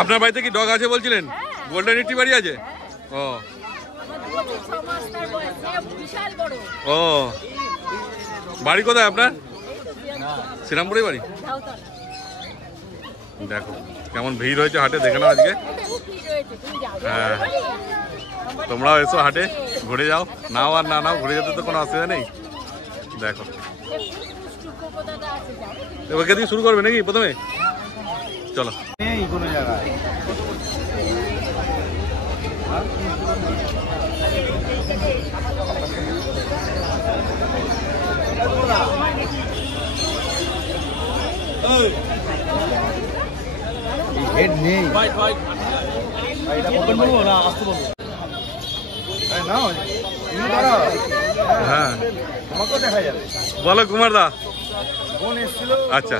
আপনার বাড়িতে কি ডগ আছে বলছিলেন? গোল্ডেন রিট্রিভারই আছে? ও ও, বাড়ি কোথায় আপনার? শ্রীরামপুরে বাড়ি। দেখো কেমন ভিড় হয়েছে হাটে, দেখে নাও আজকে। হ্যাঁ, তোমরাও এসো হাটে, ঘুরে যাও, নাও আর না নাও, ঘুরে যেতে তো কোনো অসুবিধা নেই। দেখো এবার থেকে শুরু করবে নাকি প্রথমে? চলো। কোনো জায়গায় বলো কুমার দা। বোন এসেছিল, আচ্ছা,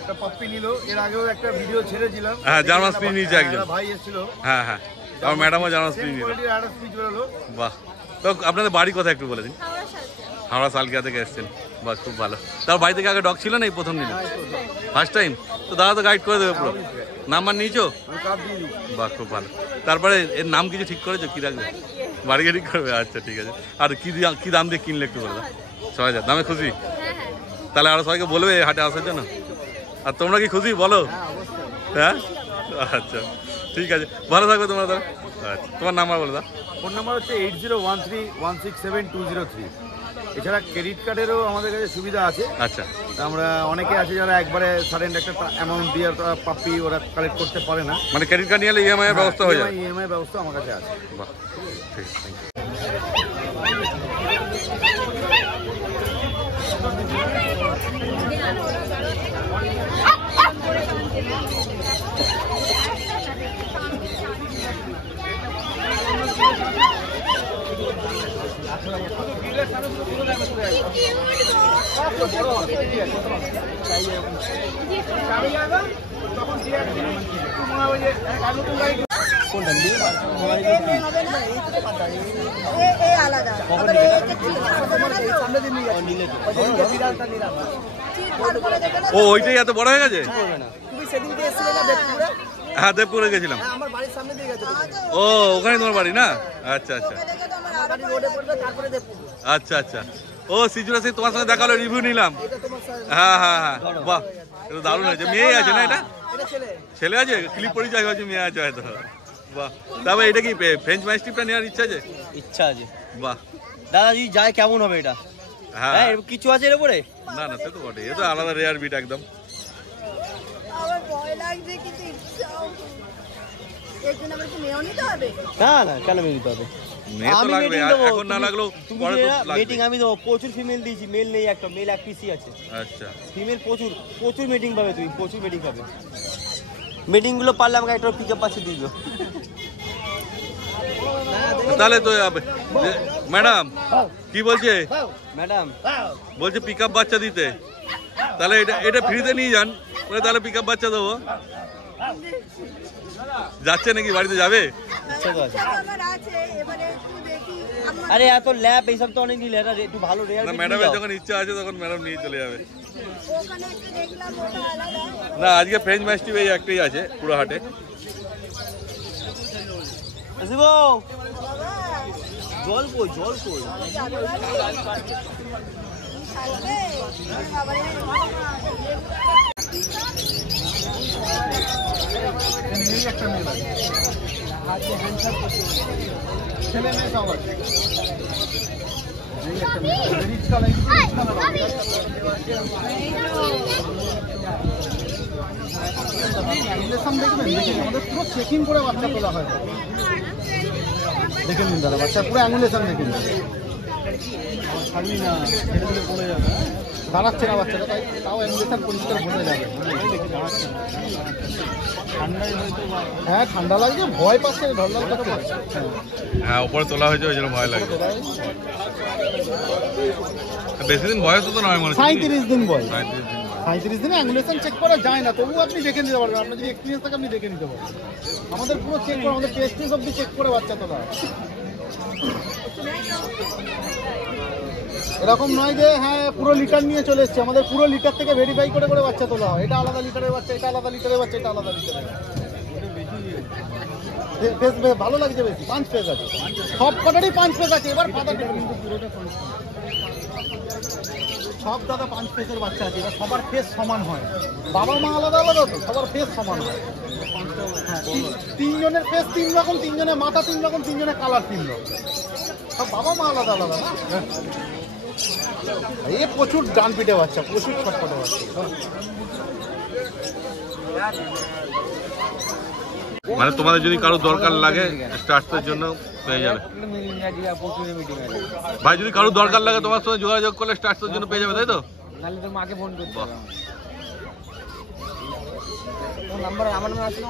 একটা পাপ্পি নিল। এর আগেও একটা ভিডিও ছেড়েছিলাম। হ্যাঁ, জার্মান স্প্রিং নিয়েছে একজন ভাই এসেছিল। হ্যাঁ হ্যাঁ, আমার ম্যাডামও জার্মান স্প্রিং নিল। বাহ, তো আপনাদের বাড়ি কোথায় একটু বলে দিন। হাওড়া সালকিয়া থেকে এসছেন, বাহ খুব ভালো। তার বাড়ি থেকে আগে ডগ ছিল না, এই প্রথম নিল? First time? তো দাদা তো গাইড করে দেবে পুরো। নাম্বার নিয়েছো? বাহ খুব ভালো। তারপরে এর নাম কিছু ঠিক করেছো, কি রাখবে? বাড়িকে ঠিক করবে, আচ্ছা ঠিক আছে। আর কি দাম দিয়ে কিনলে একটু বলে দাও। 6000 দামে খুশি? তাহলে আরো সবাইকে বলবে হাটে আসার জন্য। আর তোমরা কি খুশি বলো? হ্যাঁ আচ্ছা ঠিক আছে, ভালো থাকবে তোমরা তাহলে। আচ্ছা, তোমার নাম্বার বলে দাও। ফোন নাম্বার হচ্ছে 8013167203। এছাড়া ক্রেডিট কার্ডেরও আমাদের কাছে সুবিধা আছে। আচ্ছা, আমরা অনেকে আছে যারা একবারে সাডেন একটা অ্যামাউন্ট দিয়ে পাপ্পি ওরা কালেক্ট করতে পারে না, মানে ক্রেডিট কার্ড নিয়ে ইএমআই এর ব্যবস্থা হয়ে যায়? ইএমআই ব্যবস্থা আমার কাছে আছে। বাহ ঠিক আছে, থ্যাংক ইউ। ও ওইটাই এত বড় হয়ে গেছে? হ্যাঁ, দেবপুরে গেছিলাম। ও ওখানে তোমার বাড়ি না? আচ্ছা আচ্ছা আচ্ছা আচ্ছা। ও সিজুরা সিং তোমার সঙ্গে দেখা হলো, রিভিউ নিলাম। হ্যাঁ হ্যাঁ হ্যাঁ, বাহ এটা দারুণ হয়েছে। মেয়ে আছে না? এটা ছেলে আছে? ক্লিপ পরিচয় হয়েছে, মেয়ে আছে হয়তো। বাহ, তারপরে এটা কি ফ্রেঞ্চ মাইস্টিপটা নেওয়ার ইচ্ছা আছে? ইচ্ছা আছে। বাহ দাদাজি যায় কেমন হবে এটা? হ্যাঁ কিছু আছে এর উপরে? না না, সে তো বটে, এ তো আলাদা রেয়ার বিট একদম। আমার ভয় লাগছে, কিন্তু ইচ্ছাও। এর জন্য আমার কি মেয়েও নিতে হবে? না না, কেন মেয়ে নিতে হবে? মেয়ে তো লাগবে, এখন না লাগলেও পরে তো লাগবে। মিটিং আমি দেবো, প্রচুর ফিমেল দিয়েছি, মেল নেই একটা, মেল এক পিসি আছে। আচ্ছা, ফিমেল প্রচুর প্রচুর মিটিং পাবে, তুমি প্রচুর মিটিং পাবে। মিটিং গুলো পারলে আমাকে একটা পিক আপ পাচ্ছে দিও। তাহলে তো ম্যাডাম কি বলছে? ম্যাডাম বলছে পিক আপ বাচ্চা দিতে, তাহলে এটা ফ্রিতে নিয়ে যান, তাহলে পিক আপ বাচ্চা দেবো। যাচ্ছে নাকি, বাড়িতে যাবে? আরে এত ল্যাব এইসব তো অনেক নিলে, একটু ভালো রেয়ার। ম্যাডামের যখন ইচ্ছা আছে তখন ম্যাডাম নিয়ে চলে যাবে। না, আজকে ফ্রেঞ্চ মাস্টিফ এই একটাই আছে পুরো হাটে। জল কই, জল কই? ছেলে মেয়ে সব আছে। আমাদের পুরো চেকিং করে বাচ্চা তোলা হয়। দেখে নিন দাদা, বাচ্চা পুরো অ্যাঙ্গুলেশন দেখে নিন। ছাড়বি না, ছেড়ে দিলে পড়ে যাবে। দাঁড়াচ্ছে না বাচ্চাটা, তাই তাও অ্যাঙ্গুলেশন পরিষ্কার বোঝা যাবে। হ্যাঁ ঠান্ডা লাগছে, ভয় পাচ্ছে, ঢলঢল করছে। হ্যাঁ, উপরে তোলা হয়েছে, ওই জন্য ভয় লাগে। বেশি দিন বয়স তো নয়, মনে হয় 37 দিন বয়স। 37 দিনে অ্যাঙ্গুলেশন চেক করা যায় না, তবুও আপনি দেখে নিতে পারবেন। আপনার যদি এক্সপিরিয়েন্স থাকে আপনি দেখে নিতে পারবেন। আমাদের পুরো চেক করে, আমাদের টেস্টিস অবধি চেক করে বাচ্চা তোলা। এরকম নয় যে হ্যাঁ পুরো লিটার নিয়ে চলে এসছে, আমাদের পুরো লিটার থেকে ভেরিফাই করে করে বাচ্চা তোলা হয়। এটা আলাদা লিটারের বাচ্চা, এটা আলাদা লিটারের বাচ্চা, এটা আলাদা লিটারের বাচ্চা। ফেস ভালো লাগছে বেশি, 5 ফেস আছে, সব কটারই 5 ফেস আছে। এবার পাতা কিন্তু পুরোটা সব দাদা 5 ফেসের বাচ্চা আছে, এবার সবার ফেস সমান হয়, বাবা মা আলাদা আলাদা তো, সবার ফেস সমান হয়। হ্যাঁ, তিনজনের ফেস 3 রকম, তিনজনের মাথা 3 রকম, তিনজনের কালার 3 রকম, সব বাবা মা আলাদা আলাদা না। এ প্রচুর ডান পিঠে বাচ্চা, প্রচুর ছটপটে বাচ্চা। মানে তোমাদের যদি কারো দরকার লাগে স্টার্টসের জন্য পেয়ে যাবে ভাই, যদি কারো দরকার লাগে তোমার সঙ্গে যোগাযোগ করলে স্টার্টসের জন্য পেয়ে যাবে, তাই তো? নাহলে তো মাকে ফোন করতে হবে। ফোন নাম্বার আমার নাম্বার আছে না?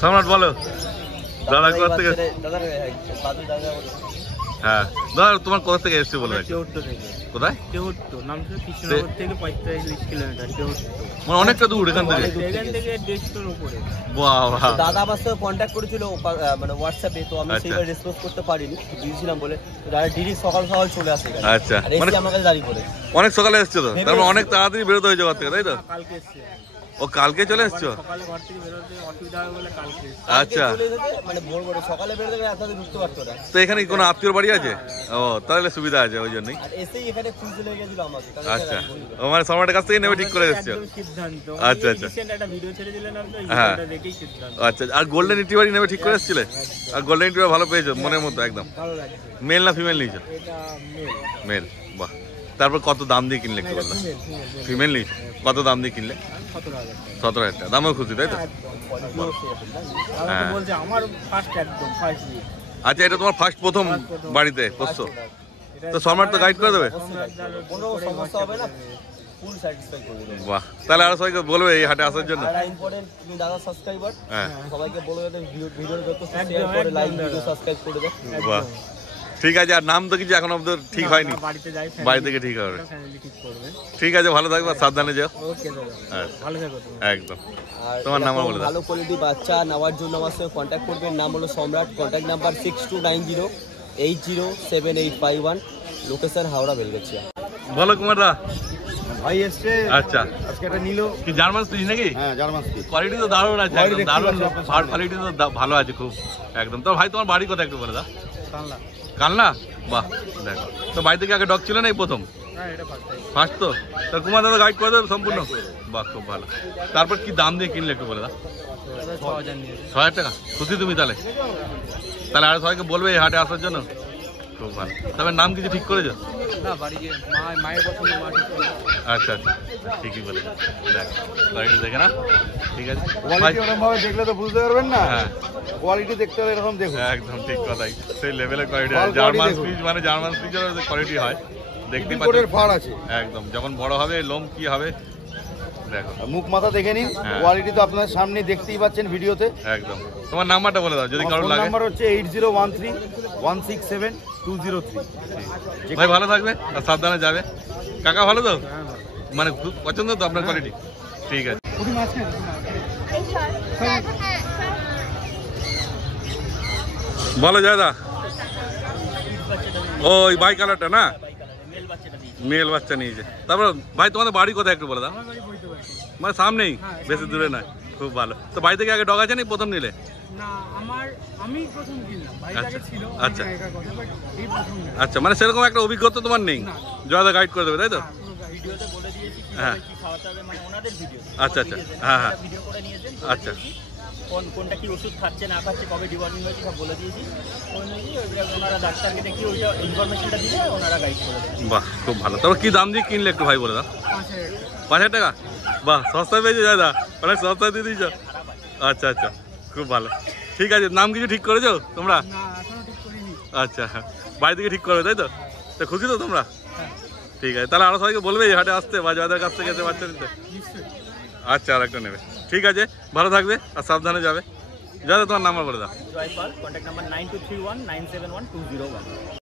সম্রাট বলো দাদা কোথা থেকে? দাদা বাদু দাদা হ্যাঁ দাদা তোমার কোথা থেকে এসছে বলে? কেউট্টো থেকে। কোথায়? কেউট্টো, নাম ছিল কৃষ্ণনগর থেকে 45 কিলোমিটার কেউট্টো। মানে অনেকটা দূর এখান থেকে। এখান থেকে 150 উপরে। বাহ বাহ। দাদা আমার সাথে কন্ট্যাক্ট করেছিল মানে হোয়াটসঅ্যাপে, তো আমি আচ্ছা। সেইভাবে রেসপন্স করতে পারিনি, দিয়েছিলাম বলে দাদা ডিরেক্ট সকাল সকাল চলে আসে এখানে। আচ্ছা, আর মানে এসে আমার কাছে দাঁড়িয়ে পড়ে। অনেক সকালে এসছো তো, তার মানে অনেক তাড়াতাড়ি বেরোতে হয়েছে ঘর থেকে, তাই তো? কালকে এসছে, ও কালকে চলে এসছো? সকালে ঘর থেকে বেরোতে অসুবিধা হবে বলে কালকে আচ্ছা, চলে এসেছে, মানে ভোর ভোরে সকালে বেরোতে গেলে একসাথে ঢুকতে পারতো না। তো এখানে কি কোনো আত্মীয় বাড়ি আছে? ও তাহলে সুবিধা আছে ওই জন্যই। আর এসেই এখানে খুঁজতে লেগে গেছিল আমাকে, কারণ আচ্ছা, এখানে বললো। ও মানে সম্রাটের কাছ থেকে নেমে ঠিক করে এসছো? একদম সিদ্ধান্ত। আচ্ছা, আচ্ছা। রিসেন্ট একটা ভিডিও ছেড়ে দিলেন না তো, এই হ্যাঁ। ভিডিওটা দেখেই সিদ্ধান্ত। আচ্ছা, আর গোল্ডেন রিট্রিভারই নেমে ঠিক করে এসেছিলে? আর গোল্ডেন রিট্রিভার ভালো পেয়েছো মনের মতো একদম? ভালো লাগছে। মেল না ফিমেল নিয়েছো? এটা মেল। মেল, বাহ। তারপর কত দাম দিয়ে কিনলে একটু বললো? ফিমেল নিয়েছো, কত দাম দিয়ে কিনলে? 17,000 17,000 টাকা, দামও খুশি তাই তো? হ্যাঁ। বলছে আমার ফার্স্ট একদম ফার্স্ট ভিউ। আচ্ছা, এটা তোমার ফার্স্ট প্রথম বাড়িতে পোষ্য, তো সম্রাট তো গাইড করে দেবে? কোনো সমস্যা হবে না, ফুল স্যাটিসফাই করে দেবে। বাহ, তাহলে আরো সবাইকে বলবে এই হাটে আসার জন্য। আর ইম্পর্টেন্ট, তুমি দাদা সাবস্ক্রাইবার, হ্যাঁ, সবাইকে বলে দেবে ভিডিওর যত শেয়ার করে, লাইক, ভিডিও সাবস্ক্রাইব করে দেবে। বাহ, ঠিক আছে। আর নাম তো কিছু এখন অব্দি ঠিক হয়নি, বাড়িতে যাই, বাড়ি থেকে ঠিক হবে। ফ্যামিলি ঠিক করবে। ঠিক আছে, ভালো থাকবে, সাবধানে যাও। ওকে দাদা, আচ্ছা, ভালো থাকো তুমি। একদম। আর তোমার নাম্বার এরকম বলে দাও। ভালো কোয়ালিটি বাচ্চা নেওয়ার জন্য আমার সঙ্গে কন্ট্যাক্ট করবেন। নাম হলো Samrat, contact number 6290807851, location Howrah Belgachia. বলো কুমার দা। ভাই এসছে আচ্ছা, আজকে এটা নিল। কি জার্মান স্পিচ নাকি? হ্যাঁ, জার্মান স্পিচ। কোয়ালিটি তো দারুণ আছে, Quality একদম দেখতে দারুণ, পাচ্ছি আপনার হার্ড কোয়ালিটি তো ভালো আছে খুব একদম। তো ভাই তোমার বাড়ি কোথায় একটু বলে দাও? কানলা। কালনা, বাহ। দেখো তো বাড়ি থেকে আগে ডগ ছিল না, এই প্রথম হ্যাঁ, এটা ফার্স্ট টাইম। ফার্স্ট তো? তো কুমার দাদা গাইড করে দেবে সম্পূর্ণ? বাহ, খুব ভালো। তারপর কি দাম দিয়ে কিনলে একটু বলে দাও? 6,000 নিয়ে। 6,000 টাকা, খুশি তুমি তাহলে? তাহলে আর সবাইকে বলবে এই হাটে আসার জন্য? খুব ভালো। তবে নাম কিছু ঠিক করেছো? না, বাড়ি গিয়ে মায়ের পছন্দ, মা ঠিক করে দেবে। আচ্ছা আচ্ছা, ঠিকই বলে। দেখ গাড়িটা দেখে না, ঠিক আছে ভাই। কোয়ালিটি ওরকম ভাবে দেখলে তো বুঝতে পারবেন না। হ্যাঁ, কোয়ালিটি দেখতে হলে এরকম দেখুন। একদম ঠিক কথাই, সেই লেভেলের কোয়ালিটি। Quality জার্মান দেখুন। স্পিচ মানে জার্মান স্পিচের কোয়ালিটি হয়, দেখতে কোটের পাচ্ছ ফাড় আছে, একদম। যখন বড় হবে লোম কি হবে দেখো। আর মুখ মাথা দেখে নিন। হ্যাঁ। কোয়ালিটি তো আপনার সামনে দেখতেই পাচ্ছেন ভিডিওতে। একদম। তোমার নাম্বারটা বলে দাও যদি কারো ফোন লাগে। নাম্বার হচ্ছে 8013167203। ভাই ভালো থাকবে আর সাবধানে যাবে। কাকা ভালো তো? মানে খুব পছন্দ তো আপনার কোয়ালিটি? ঠিক আছে। বলো জয়দা। ওই বাই কালারটা না, মেল বাচ্চা নিয়েছে। তারপর ভাই তোমাদের বাড়ি কোথায় একটু বলে দাও? মানে সামনেই, বেশি দূরে নয়। খুব ভালো। তো বাড়ি থেকে আগে ডগ আছে নাকি প্রথম নিলে? না, আমি প্রথম কিনলাম, বাড়িতে আচ্ছা, আগে ছিল আচ্ছা। অনেক আগেকার কথা, বাট এই প্রথম না। আচ্ছা, মানে সেরকম একটা অভিজ্ঞতা তোমার নেই, জয়দা গাইড করে দেবে তাই তো? ভিডিওতে বলে দিয়েছি হ্যাঁ, কি খাওয়াতে হবে, মানে ওনাদের ভিডিও। আচ্ছা আচ্ছা, হ্যাঁ হ্যাঁ, ভিডিও করে নিয়েছেন, আচ্ছা কোনটা কি ওষুধ খাচ্ছে না খাচ্ছে, কবে ডিওয়ার্মিং হয়েছে সব বলে দিয়েছি। ওই অনুযায়ী ওনারা ডাক্তারকে দেখিয়ে ওইটা ইনফরমেশনটা দিলে ওনারা গাইড করে দেবেন। বাহ, খুব ভালো। তারপর কি দাম দিয়ে কিনলে একটু ভাই বলে দাও? 5,000 5,000 টাকা, বাহ, সস্তায় পেয়েছো দাদা, অনেক সস্তায় দিয়ে দিয়েছ। আচ্ছা আচ্ছা, খুব ভালো। ঠিক আছে, নাম কিছু ঠিক করেছো তোমরা? না, এখনো ঠিক করিনি। আচ্ছা, বাড়ি থেকে ঠিক করবে তাই তো? তো খুশি তো তোমরা? ঠিক আছে, তাহলে আরো সবাইকে বলবে এই হাটে আসতে বা যাদের কাছ থেকে এসে বাচ্চা নিতে। নিশ্চয়ই। আচ্ছা, আর একটা নেবে। ঠিক আছে, ভালো থাকবে আর সাবধানে যাবে। যাতে তোমার নাম্বার বলে দাও। Jaypal, contact number 9231971201।